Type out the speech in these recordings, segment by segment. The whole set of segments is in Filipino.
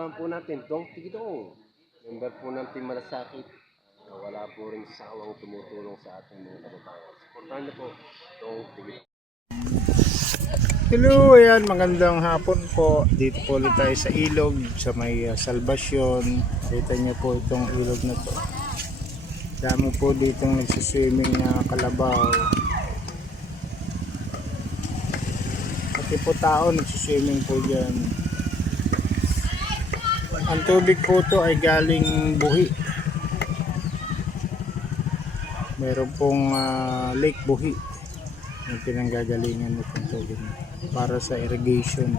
suportahan po natin Dong Tigidong, member po ng Team Malasakit. Wala po rin sawang tumutulong sa ating mga kababayan. Suportahan niyo po Dong Tigidong. Hello, ayan, magandang hapon po. Dito po ulit tayo sa ilog, sa may Salvacion. Kita niyo po itong ilog na to. Dami po dito nagsiswimming na kalabaw. Pati po tao nagsiswimming po dyan. Ang tubig po to ay galing Buhi. Meron pong Lake Buhi yung pinanggagalingan nitong tubig para sa irrigation.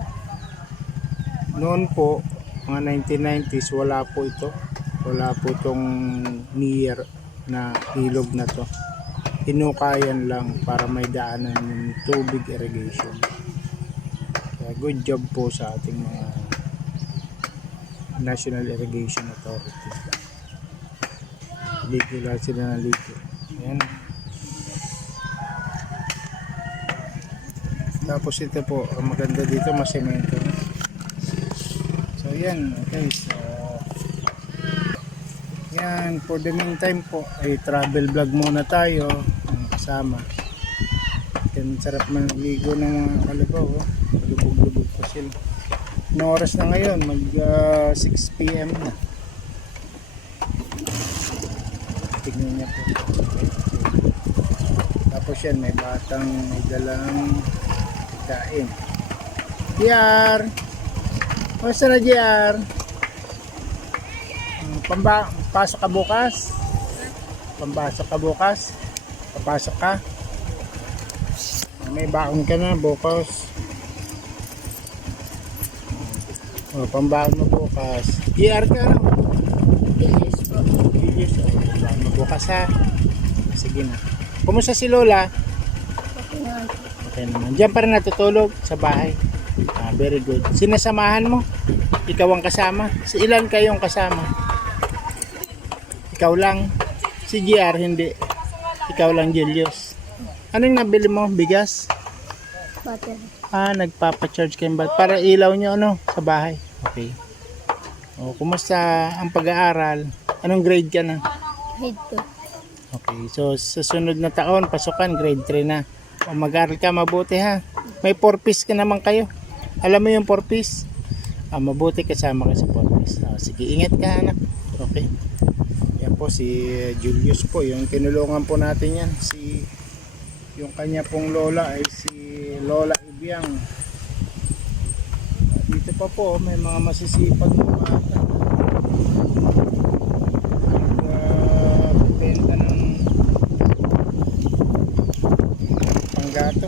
Noon po, mga 1990s, wala po ito. Wala po itong near na ilog na to. Hinukayan lang para may daanan yung tubig irrigation. Kaya good job po sa ating mga National Irrigation Authority. Ligo lang sila na ligo. Ayan. Tapos ito po, ang maganda dito, masemento na. So yan, okay. So, yan, for the meantime po, ay travel vlog muna tayo ng kasama. Yan, sarap manligo ng mga kalabaw. Lubog-lubog pa sila. Anong oras na ngayon? Mag 6 PM na. Tignan niya po. Okay. Tapos yan, may batang may dalang kain. JR! Basta na JR? Pasok ka bukas? Pambasok ka bukas? Papasok ka? May baon ka na bukas. O, pambaon mo bukas. JR ka? Yes po. Yes, o. Pambaon mo bukas ha. Sige na. Kumusta si Lola? Okay naman po. Okay naman. Diyan pa rin natutulog sa bahay. Very good. Sinasamahan mo? Ikaw ang kasama? Si ilan kayong kasama? Ikaw lang? Si GR hindi? Ikaw lang, Julius? Anong nabili mo? Bigas? Butter. Nagpapa-charge kayong bat para ilaw nyo sa bahay. Okay. O, kumusta ang pag-aaral? Anong grade ka na? Grade 2. Okay. So, sa sunod na taon, pasukan, grade 3 na. O, mag-aaral ka mabuti ha. May 4-piece ka naman kayo. Alam mo yung 4-piece? Mabuti kasama ka sa 4-piece. Sige, ingat ka anak. Okay. Yan po si Julius po. Yung tinulungan po natin yan. Yung kanya pong lola ay si Lola Ibiang. Dito pa po may mga masisipag na bata. Benta ng panggato.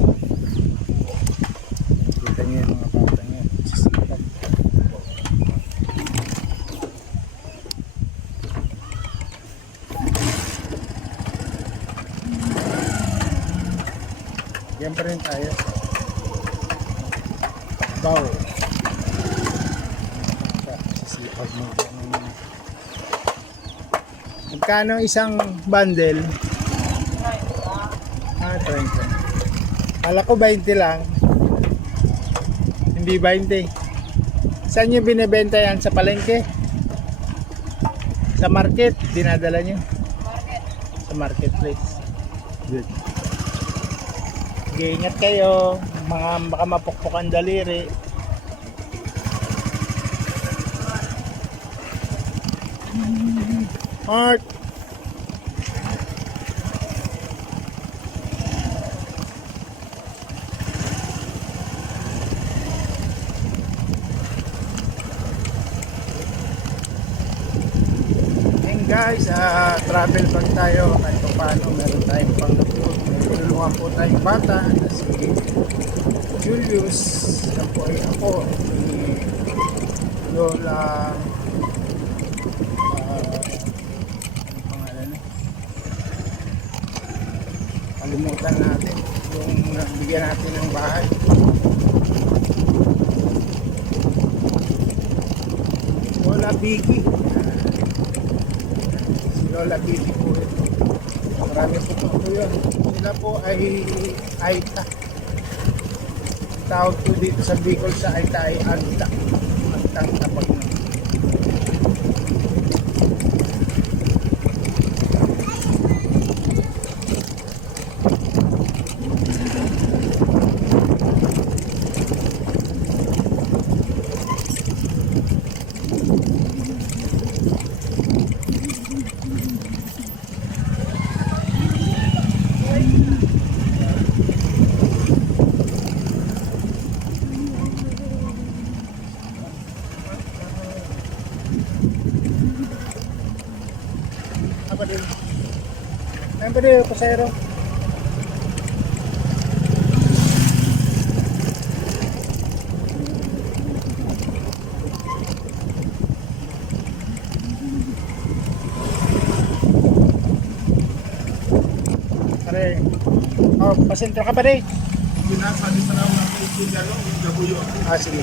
Kita niyo yung mga bata niya. Masisipag. Yan pa rin tayo. Wow. Sisipag mo. Magkano isang bundle? 30. Kala ko 20 lang. Hindi 20. Saan nyo binibenta yan? Sa palengke? Sa market? Dinadala nyo? Sa marketplace. Good. Sige, ingat kayo. Baka mapukpukan daliri. Art. And guys, travel bag tayo. Kahit paano, meron tayong pang-upload. Tulungan po tayong bata na si Julius. Yan po ay ako ni Lola ano pangalan na? Kalimutan natin yung nagbigyan natin ng bahay. Lola Vicky. Si Lola Vicky po ito. Marami po po yun. Sila po ay Aita. Tawag po dito sa Bicol sa Aita ay Agta. Agtang tapag na. pa din. Ayun pa din, pasayro. Pare, oh, pasentro ka pa rin. Pinasa di sa naman ng kaibigan ng Gabuyo. Ah, sige.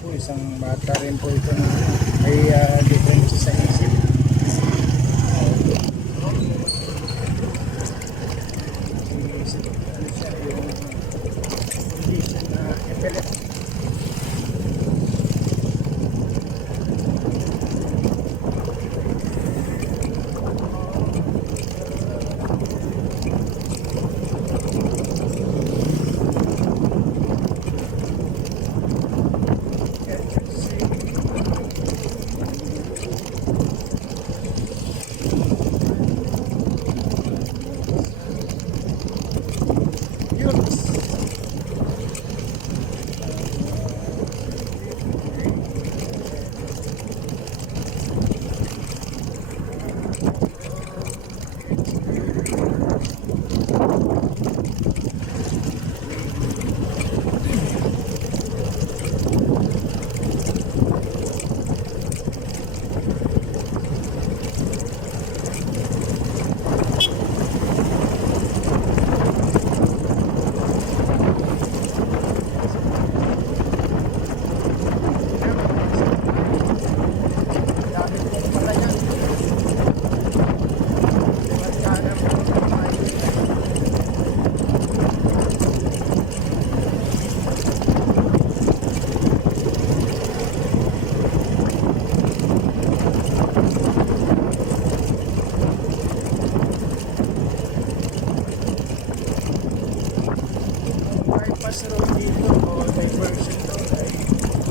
Po, isang bata rin po ito na may difference sa isip. Ano siya, yung condition na epilepsy. bypass road dito o diversion road ay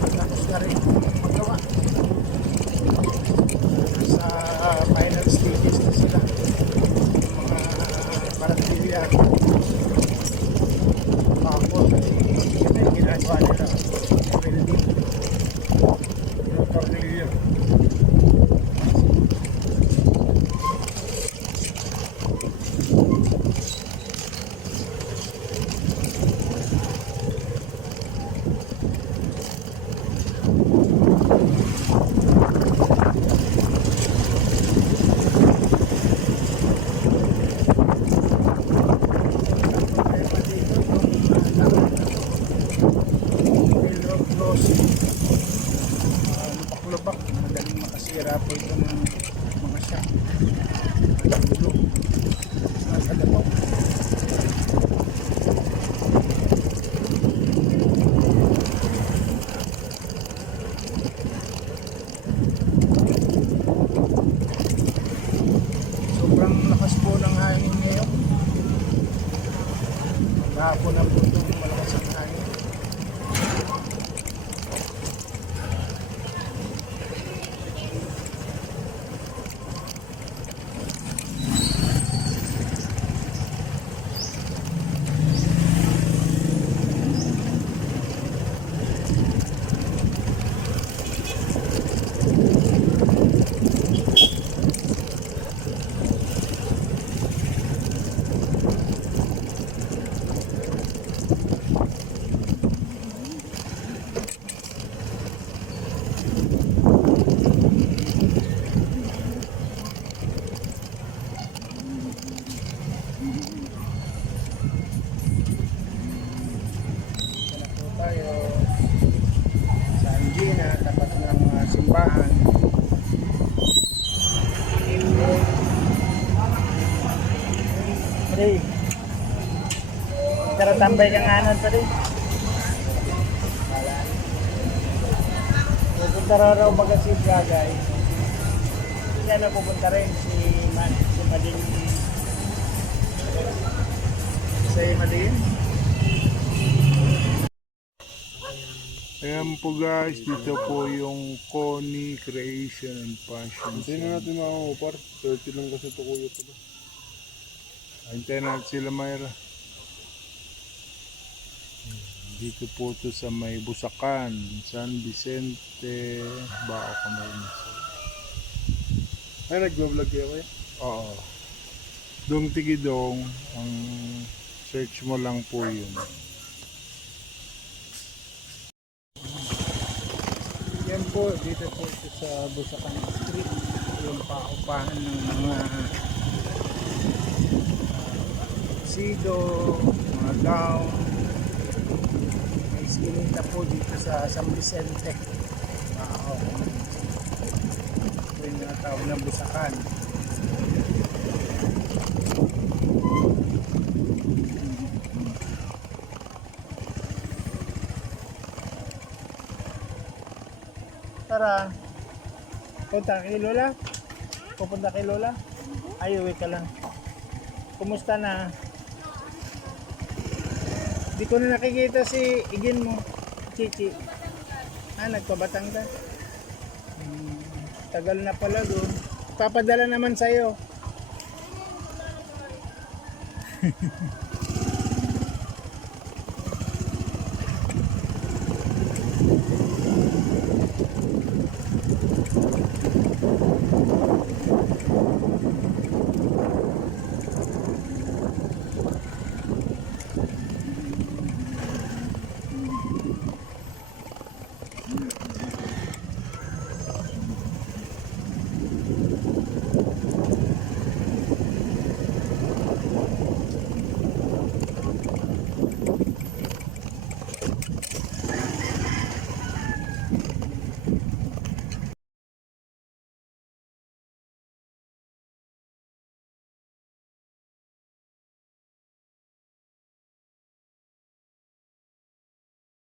matapos na rin magawa. Sa final stages na sila yung mga paratilya tapos ay ginagawa nila building yung tornilyo. Lubak, madaling makasira po ito ng mga siya. Ulo. Nasa dabaw. Sobrang lakas po ng hangin ngayon. Maghapon na po itong malakas ang hangin. Tayo sa Angina, tapat ng simbahan. Pare, tara tambay ka nga nun pare. Pupunta raw baga si Gagay. Yan na pupunta rin si Mading. Si Mading. Ayan po guys, dito po yung Connie Creation and Fashion. Hintayin na natin mga upar. 30 lang kasi ito kuya pala. Hintayin natin sila Mayra. Dito po to sa may Busakan, San Vicente, Bao Camarines. Ay, nag-vlog kayo kayo? Oo. Dong Tigidong, ang search mo lang po yun. Yan po, dito po ito sa Busakan Street. Yung paupahan ng mga sido, mga gown. May iskinita po dito sa San Vicente. Ito yung tawag ng Busakan. Tara. Punta kay Lola? Pupunta kay Lola? Ay, uwi ka lang. Kumusta na? Di ko na nakikita si Igin mo. Chichi. Nagpabatang ka? Tagal na pala doon. Papadala naman sa'yo.